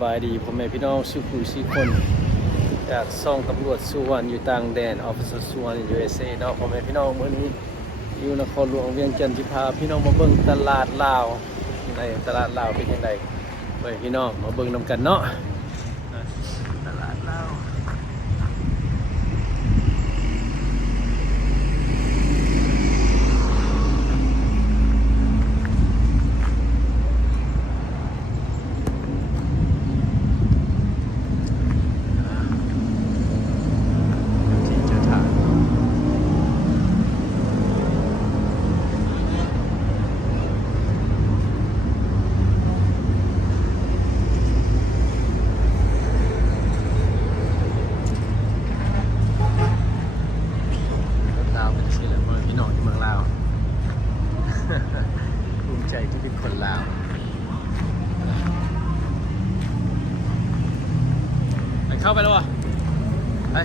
บายดีพ่อแม่พี่น้องสุขุสี่คนจากซ่องตำรวจสุวรรณอยู่ต่างแดนออฟฟิศสุวรรณ USA เนาะพ่อแม่พี่น้องมื้อนี้อยู่นครหลวงเวียงจันทร์ที่พาพี่น้องมาเบิ่งตลาดลาวในตลาดลาวเป็นยังไงพ่อแม่พี่น้องมาเบิ่งนำกันเนาะตลาดลาวภูมิใจที่เป็นคนลาวไปเข้าไปแล้ววะไป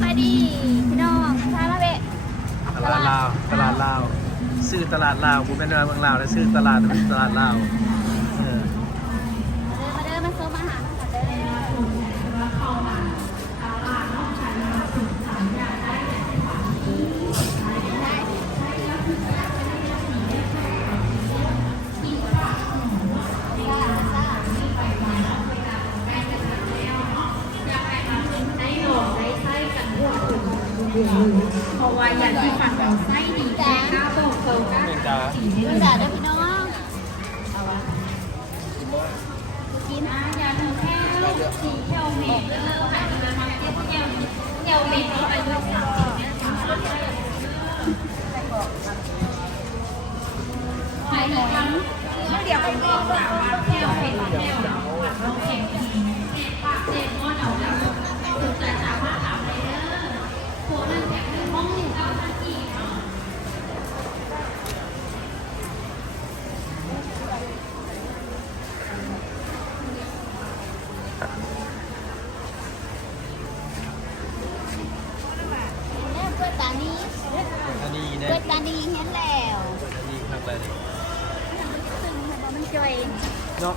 ไปดีพี่น้องพามาเบะตลาดลาวซื้อตลาดลาวผมเป็นเมืองลาวแล้วซื้อตลาดเป็นตลาดลาวมาเดินมาซื้อมาหาเดิเพราะว่าอย่างที่ฝันเราไส้ดีแค่ก้าวโตก้าว เป็นจ้า ดูด่าเด้อพี่น้องเอาวะกิน อย่างแค่สีเขียวเม็ดแล้วค่ะจะทำเขียวเม็ดแล้วไปด้วยกันไปอีกครั้งเดี๋ยวไปบอกว่าเขียวเม็ดเขียวเม็ดเด็กมอเราจะถูกใจสามารถถามได้เด้อโคนั่นแข็งห้องหนึ่งเก้านาทีเนาะแล้วเปิดตานี้ อันนี้นะ เปิดตานี้เห็นแล้ว อันนี้ข้างในนี่ ซึ่งมันจอย เนาะ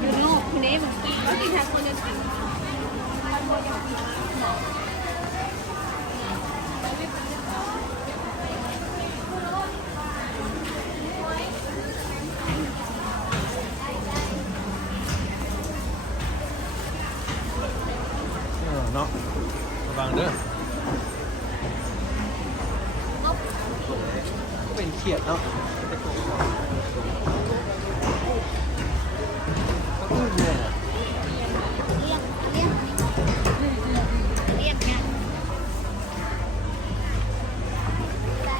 อยู่นอกคุณเอ๋บอกว่าที่ทางคนจะทำ เนาะระวังเด้อเป็นเขียดเนาะก็คือเนี่ย เลี้ยงเลี้ยงเลี้ยงเนี่ยได้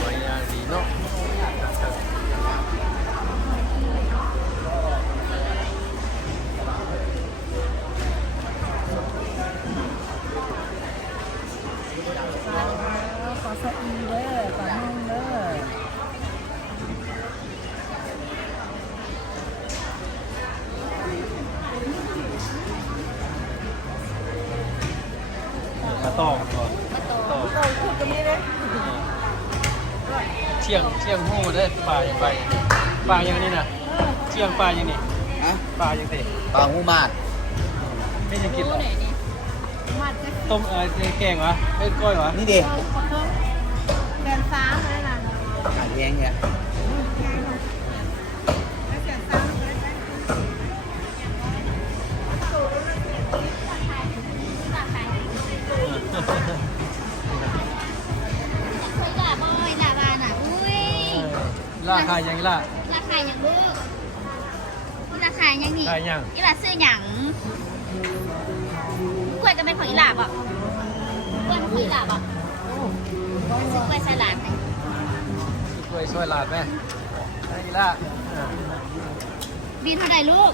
ไว้ยางดีเนาะขอสอีเด้อขอนุ่งเด้อ มาต่อก่อนต่อ พูดตรงนี้เลย เชียงหูได้ปลาอย่างนี้นะเชียงปลาอย่างนี้ ฮะ ปลาอย่างเตะ ปลาหูมาด ไม่ยังกินหรอ มัดจะ ต้มแกงวะเอ้ยก้อยวะ นี่ดิ แดนฟ้าเลยล่ะ หาแยงเนี่ย แล้วแดนฟ้าเลยไหม เคยด่าบ่อยด่าบานอ่ะอุ้ย ราคายังล่ะ ราคาอย่างบึ้งราคาอย่างนี่ ขายยัง อีหล่ะซื้อหยังกล้วย จะเป็นของอีหลาบอ่ะกล้วยมันของอีหลาบอ่ะซื้อกล้วยใส่หลานไหม ช่วยช่วยหลาดไหมนี่ละ บินเท่าไหร่ลูก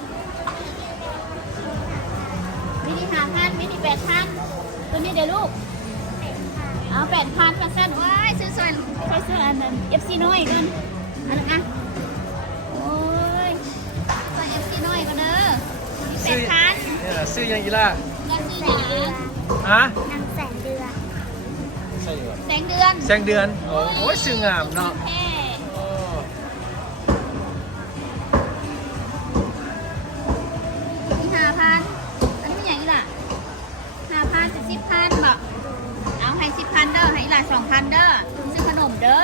มินิ5,000มินิ8,000ตัวนี้เดี๋ยวลูกเอา8,000มาสั้นว้ายซื้ออันนั้น FC น้อยด้วยอันนั้นอ่ะโอ้ยใส่ FC น้อยก็เด้อ8,000 นี่แหละซื้อยังอีล่ะ แล้วซื้อหยัง ฮะ นางแสงเดือน ใช่เหรอ แสงเดือน แสงเดือนโอ้ยซื้องามเนาะ แค่ โอ้ ที่5,000อันนี้ไม่อย่างนี้ล่ะ5,000ถึง10,000บอกเอาให้10,000เด้อให้อีหลา2,000เด้อซื้อขนมเด้อ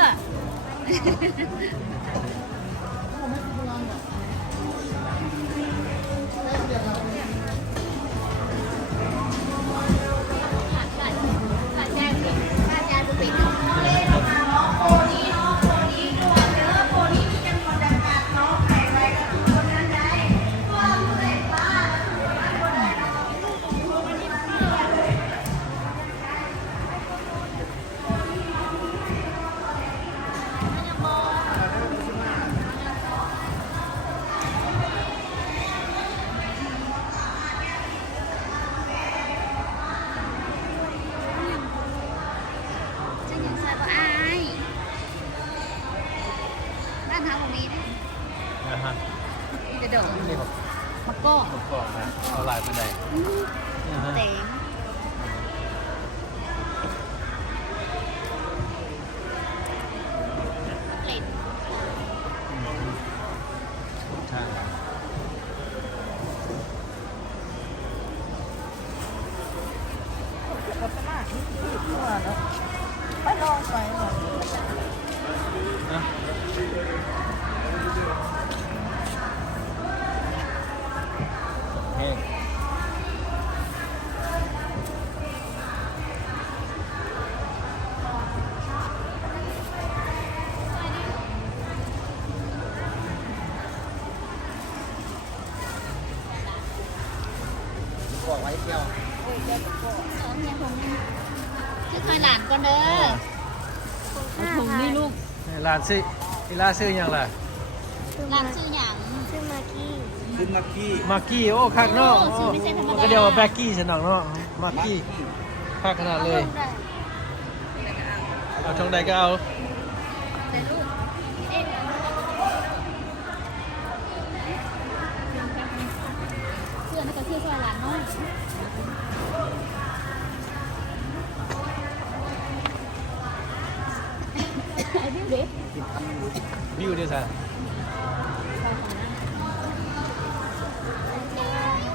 จะยังใส่บ่อายบ้านเฮาบ่มีเด้ นะฮะ มีแต่ดอก นี่ผม มะกอก ผมบอกนะเอาลายไปไหนนะฮะ แตงเล็ด ใช่ ไปลองไปหน่อย นะแห้ง บอกไว้เที่ยว เเนี่ยผมชื่อคอยหลานก่อนเด้อ ถุงนี่ลูก นี่ร้านซื้อที่ร้านซื้อยังล่ะ หลานชื่อหยังชื่อมากกี้ ขึ้นมากี้ มากกี้โอ้คักเนาะ โอ้ชื่อไม่ใช่ธรรมดา มันก็เดียวว่าแบ็กกี้ฉันหนองเนาะมากกี้คักขนาดเลยเอาช่องใดก็เอา เดี๋ยวลูกเอ๊ะเสื้อนี่ก็ชื่อคอยหลานน้อยไอ้บิวเด็ก วิวเดียวสิ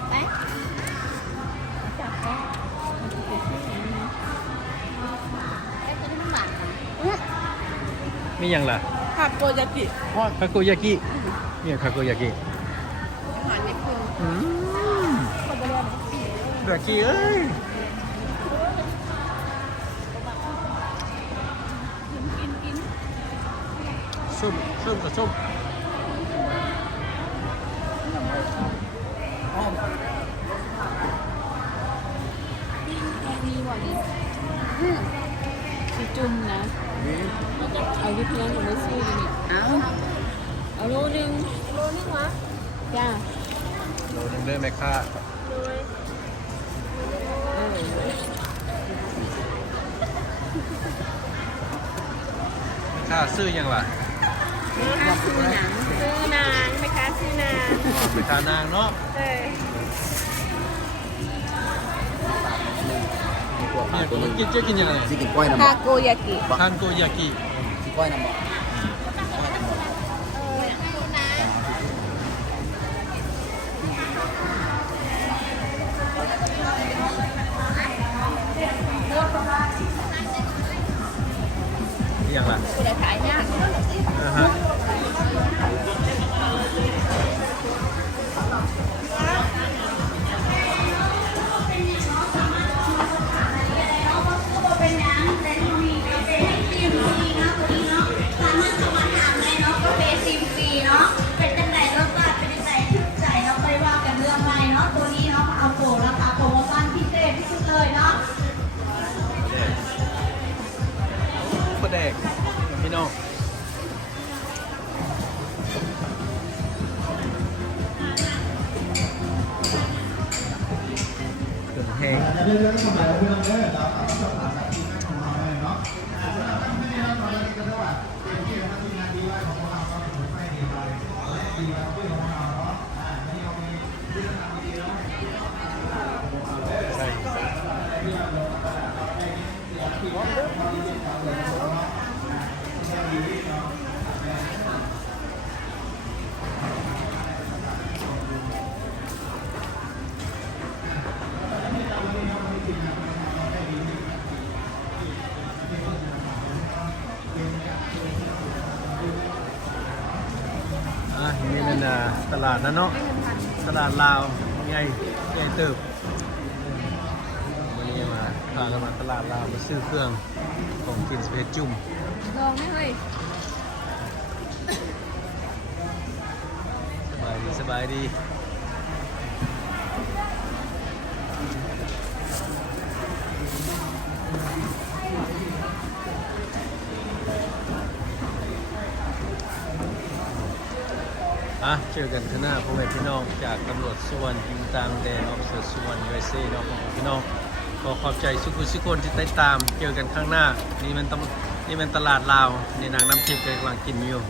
ไปจับแป๊ะไอ้ตัวนี้มันหวานค่ะ มียังล่ะ ผักโกยากิ คาโกยากิเนี่ยคาโกยากิ อาหารในครัว แบ็กกี้เอ้ย ส้มกับส้ม มีหวานสีจุ่มนะเอาที่เพื่อนยังไม่ซื้อเลยนี่เอาโลนึงวะจ้า โลนึงด้วยแม่ค้าแม่ค้าซื้อยังล่ะ ค่าซื้อหนังซื้อนางไหมคะซื้อนาง แม่ค้านางเนาะ เนี่ยผมกินเจ๊กินยังไง สิกินกล้วยน้ำ ทา บอก โกยากิ ทานโกยากิ สิกล้วยน้ำบอก นี่ยังล่ะ คุณขายเนี่ย ฮะ เป็นจังไหนรสชาติเป็นจังไหนถึงใจเราไปว่ากันเรื่องอะไรเนาะตัวนี้เนาะเอาโปรราคาโปรโมชั่นพิเศษที่สุดเลย แห้งนี่เป็นตลาดนะเนาะตลาดลาวไงใหญ่ตึกวันนี้มาพากันมาตลาดลาวมาซื้อเครื่องของกินสเปซจุ่ม ลองไหมเฮ้ย สบายดีเจอกันข้างหน้าพ่อแม่พี่น้องจากตำรวจสุวรรณยิงต่างแดนออฟฟิเซอร์สุวรรณ USA เนาะพ่อแม่พี่น้องขอขอบใจทุกคนที่ติดตามเจอกันข้างหน้านี่มันตลาดลาวนี่นางน้ำทิพย์กำลังกินอยู่